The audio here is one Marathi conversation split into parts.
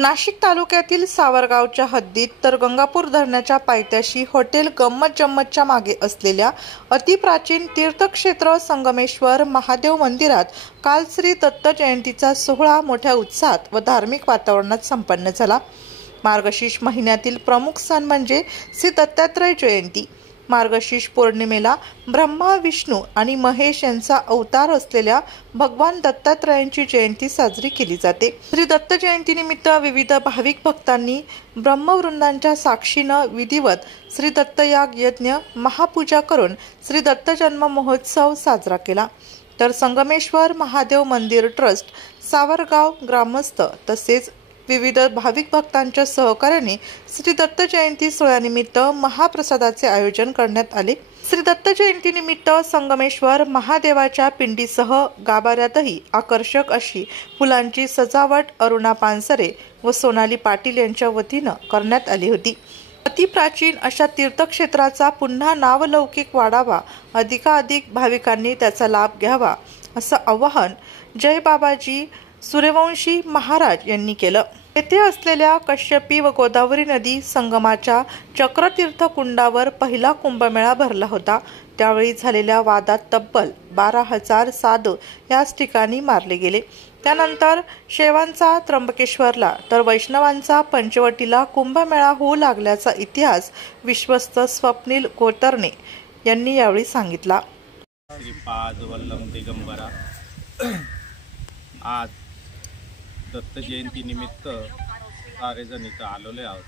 नाशिक तालुक्यातील सावरगावच्या हद्दीत तर गंगापूर धरणाच्या पायथ्याशी हॉटेल गंमत जम्मतच्या मागे असलेल्या अतिप्राचीन तीर्थक्षेत्र संगमेश्वर महादेव मंदिरात काल श्री दत्त जयंतीचा सोहळा मोठ्या उत्साहात व धार्मिक वातावरणात संपन्न झाला। मार्गशीर्ष महिन्यातील प्रमुख सण म्हणजे श्री दत्तात्रय जयंती। मार्गशीर्ष पौर्णिमेला ब्रह्मा, विष्णू आणि महेश यांचा अवतार असलेल्या भगवान दत्तात्रयांची जयंती साजरी केली जाते। श्री दत्त जयंतीनिमित्त विविध भाविक भक्तांनी ब्रह्मवृंदांच्या साक्षीने विधिवत श्री दत्त याग यज्ञ महापूजा करून श्री दत्त जन्म महोत्सव साजरा केला। तर संगमेश्वर महादेव मंदिर ट्रस्ट, सावरगाव ग्रामस्थ तसेच विविध भाविक भक्तांच्या सहकार्याने श्री दत्त जयंती सोहळ्यानिमित्त महाप्रसादाचे आयोजन करण्यात आले। श्री दत्त जयंतीनिमित्त संगमेश्वर महादेवाच्या पिंडीसह गाभाऱ्यातही आकर्षक अशी फुलांची सजावट अरुणा पानसरे व सोनाली पाटील यांच्या वतीने करण्यात आली होती। अतिप्राचीन अशा तीर्थक्षेत्राचा पुन्हा नावलौकिक वाढावा, अधिकाधिक भाविकांनी त्याचा लाभ घ्यावा असं आवाहन जय बाबाजी सूर्यवंशी महाराज यांनी केलं। येथे असलेल्या कश्यपी व गोदावरी नदी संगमाच्या चक्रतीर्थ कुंडावर पहिला कुंभमेळा भरला होता। त्यावेळी झालेल्या वादात तब्बल 12,000 साधू याच ठिकाणी मारले गेले। त्यानंतर शैवांचा त्र्यंबकेश्वरला तर वैष्णवांचा पंचवटीला कुंभमेळा होऊ लागल्याचा इतिहास विश्वस्त स्वप्नील गोतरणे यांनी यावेळी सांगितला। श्रीपाद वल्लभ दिगंबरा, आज दत्त जयंती निमित्त सारेजण इथं आलेले आहोत।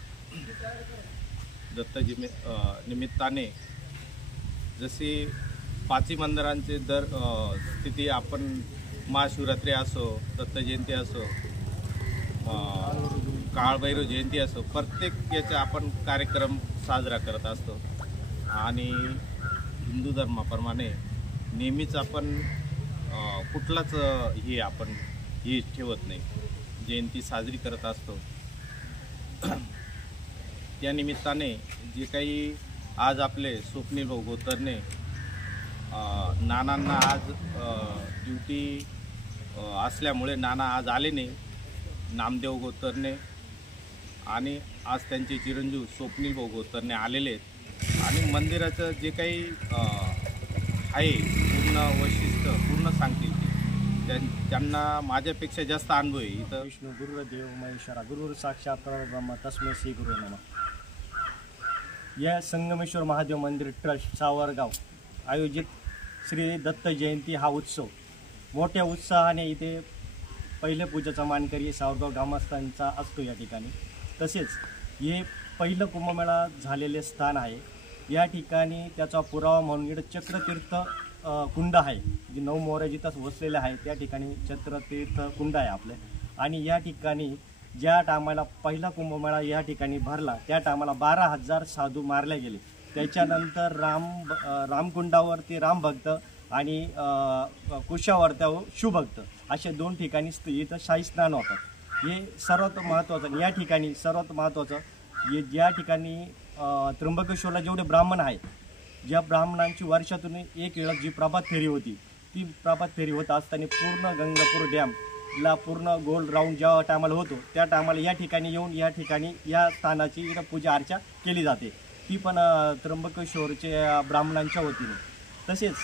दत्त निमित्ताने जसे पाची मंदिरांचे दर तिथे आपण महाशिवरात्री असो, दत्त जयंती असो, काळभैरव जयंती असो, प्रत्येक याचा आपण कार्यक्रम साजरा करत असतो। आणि हिंदू धर्माप्रमाणे नेहमीच आपण कुठलाच आपण ठेवत नाही, जयंती साजरी करत असतो। त्या निमित्ताने जे काही आज आपले स्वप्नील भाऊ गोतरणे नानांना आज ड्युटी असल्यामुळे नाना आज आले नाही, नामदेव गोतरणे आणि आज त्यांचे चिरंजीव स्वप्नील भाऊ गोतरणे आलेले आहेत। आणि मंदिराचं जे काही आहे पूर्ण वैशिष्ट्य पूर्ण सांगतील त्यांना माझ्यापेक्षा जास्त अनुभव आहे। इथं विष्णू गुरुदेव महेश्वरा, गुरु साक्षात परब्रह्म तस्मै श्री गुरु नमः। या संगमेश्वर महादेव मंदिर ट्रस्ट सावरगाव आयोजित श्री दत्त जयंती हा उत्सव मोठ्या उत्साहाने इथे पहिले पूजेचा मानकरी सावरगाव ग्रामस्थांचा असतो या ठिकाणी। तसेच हे पहिलं कुंभमेळा झालेले स्थान आहे। या ठिकाणी त्याचा पुरावा म्हणून इकडे चक्रतीर्थ कुंड आहे, जे 9 मोहऱ्या जिथं वसलेले आहे त्या ठिकाणी चक्रतीर्थ कुंड आहे आपले। आणि या ठिकाणी ज्या टायमाला पहिला कुंभमेळा या ठिकाणी भरला त्या टायमाला 12,000 साधू मारले गेले। त्याच्यानंतर रामकुंडावरती रामभक्त आणि कुशावर्त्यावर शिवभक्त असे 2 ठिकाणी इथं शाही स्नान होतात। हे सर्वात महत्त्वाचं। या ठिकाणी सर्वात महत्त्वाचं हे ज्या ठिकाणी त्र्यंबकेश्वरला जेवढे ब्राह्मण आहेत, ज्या ब्राह्मणांची वर्षातून एक वेळा जी प्रभात फेरी होती, ती प्रभात फेरी होत असताना पूर्ण गंगापूर डॅमला पूर्ण गोल राऊंड ज्या टायमाला होतो त्या टायमाला या ठिकाणी येऊन या ठिकाणी या स्थानाची इथं पूजा अर्चा केली जाते, ती पण त्र्यंबकेश्वरच्या ब्राह्मणांच्या वतीने। तसेच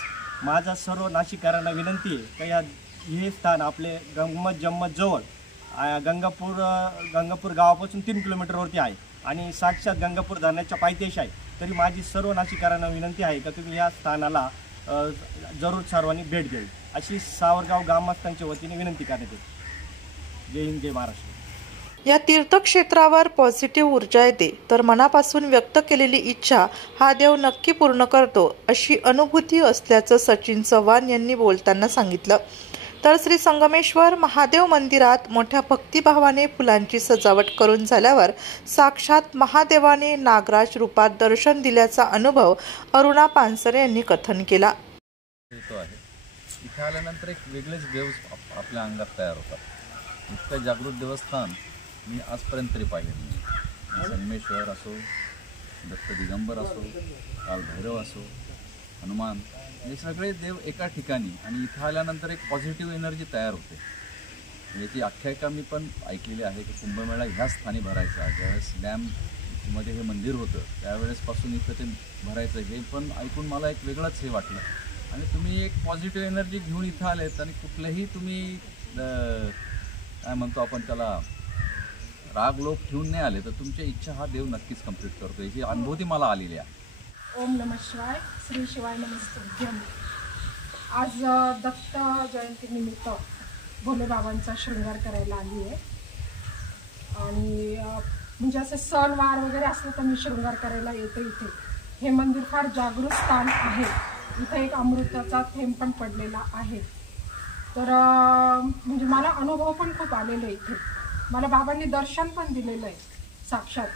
माझा सर्व नाशिककरांना विनंती आहे की हे स्थान आपले गंमत जम्मत जवळ गंगापूर गावापासून 3 किलोमीटरवरती आहे आणि साक्षात गंगापूर धरणाच्या पायथ्याशी आहे। तरी माझी सर्व नाशिककरांना विनंती आहे की तुम्ही या स्थानाला जरूर सर्वांनी भेट द्यावी अशी सावरगाव ग्रामस्थांच्या वतीने विनंती करण्यात येते। जय हिंद, जय महाराष्ट्र। या तीर्थक्षेत्रावर पॉझिटिव्ह ऊर्जा येते, तर मनापासून व्यक्त केलेली इच्छा हा देव नक्की पूर्ण करतो अशी अनुभूती असल्याचं सचिन चव्हाण यांनी बोलताना सांगितलं। तर श्री संगमेश्वर महादेव मंदिरात मोठ्या भक्तिभावाने फुलांची सजावट करून झाल्यावर साक्षात महादेवाने नागराज रूपात दर्शन दिल्याचा अनुभव अरुणा पानसरे यांनी कथन केला। इथे आल्यानंतर एक वेगळेच देव आपल्या अंगात तयार होतात। इतकं जागृत देवस्थान मी आजपर्यंत तरी पाहिले नाही। संगमेश्वर असो, दत्त दिगंबर असो, कालभैरव असो, हनुमान, हे सगळे देव एका ठिकाणी आणि इथं आल्यानंतर एक पॉझिटिव्ह एनर्जी तयार होते। याची आख्यायिका मी पण ऐकलेली आहे की कुंभमेळा ह्याच स्थानी भरायचा, ज्यावेळेस डॅममध्ये हे मंदिर होतं त्यावेळेसपासून इथं ते भरायचं, हे पण ऐकून मला एक वेगळंच हे वाटलं. आणि तुम्ही एक पॉझिटिव्ह एनर्जी घेऊन इथं आलेत आणि कुठलंही तुम्ही काय म्हणतो आपण त्याला राग लोभ ठेवून नाही आले, तर तुमची इच्छा हा देव नक्कीच कंप्लीट करतो, याची अनुभूती मला आलेली आहे. ओम नमः शिवाय, श्री शिवाय नमस्तुभ्यम. आज दत्त जयंतीनिमित्त भोलेबाबांचा शृंगार करायला आली आहे. आणि म्हणजे असे सणवार वगैरे असलं तर मी शृंगार करायला येते इथे. हे मंदिर फार जागृत स्थान आहे. इथे एक अमृताचा थेंब पण पडलेला आहे. तर म्हणजे मला अनुभव पण खूप आलेले इथे. मला बाबांनी दर्शन पण दिलेलं आहे साक्षात.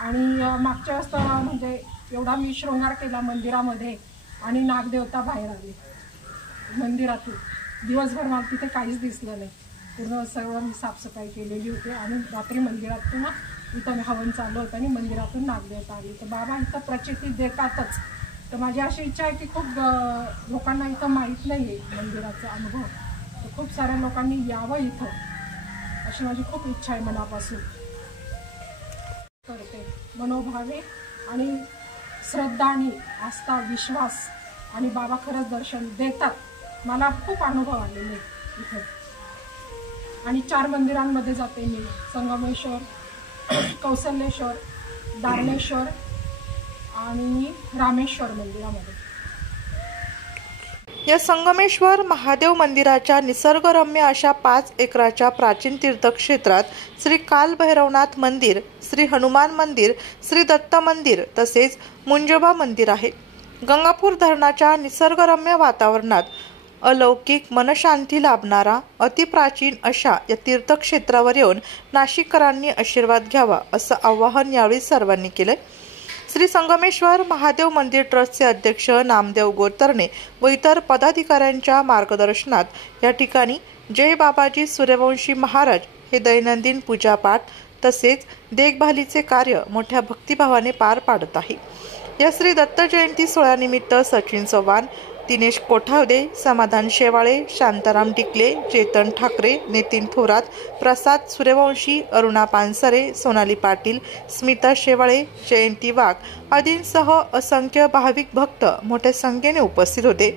आणि मागच्या वेळेस तर म्हणजे एवढा मी शृंगार केला मंदिरामध्ये आणि नागदेवता बाहेर आले मंदिरातून. दिवसभर मला तिथे काहीच दिसलं नाही. पूर्ण सगळं मी साफसफाई केलेली होती आणि रात्री मंदिरातून इथं हवन चालू होतं आणि मंदिरातून नागदेवता आली. तर बाबा इथं प्रचिती देतातच. तर माझी अशी इच्छा आहे की खूप लोकांना इथं माहीत नाही आहे मंदिराचा अनुभव. तर खूप साऱ्या लोकांनी यावं इथं, अशी माझी खूप इच्छा आहे मनापासून. करते मनोभावे आणि श्रद्धा आणि आस्था विश्वास. आणि बाबा खरंच दर्शन देतात. मला खूप अनुभव आलेले इथे. आणि 4 मंदिरांमध्ये जाते मी, संगमेश्वर, कौसलेश्वर, दारणेश्वर आणि रामेश्वर मंदिरामध्ये. या संगमेश्वर महादेव मंदिराच्या निसर्गरम्य अशा 5 एकराच्या प्राचीन तीर्थक्षेत्रात श्री कालभैरवनाथ मंदिर, श्री हनुमान मंदिर, श्री दत्त मंदिर तसेच मुंजोबा मंदिर आहे. गंगापूर धरणाच्या निसर्गरम्य वातावरणात अलौकिक मनशांती लाभणारा अतिप्राचीन अशा या तीर्थक्षेत्रावर येऊन नाशिककरांनी आशीर्वाद घ्यावा असं आवाहन यावेळी सर्वांनी केलं. श्री संगमेश्वर महादेव मंदिर ट्रस्टचे अध्यक्ष नामदेव गोतरणे व इतर पदाधिकाऱ्यांच्या मार्गदर्शनात या ठिकाणी जय बाबाजी सूर्यवंशी महाराज हे दैनंदिन पूजापाठ तसेच देखभालीचे कार्य मोठ्या भक्तिभावाने पार पाडत आहे. या श्री दत्त जयंती सोहळ्यानिमित्त सचिन चव्हाण, दिनेश कोठावदे, समाधान शेवाळे, शांताराम टिकले, चेतन ठाकरे, नितीन थोरात, प्रसाद सूर्यवंशी, अरुणा पानसरे, सोनाली पाटील, स्मिता शेवाळे, जयंती वाघ आदींसह असंख्य भाविक भक्त मोठ्या संख्येने उपस्थित होते.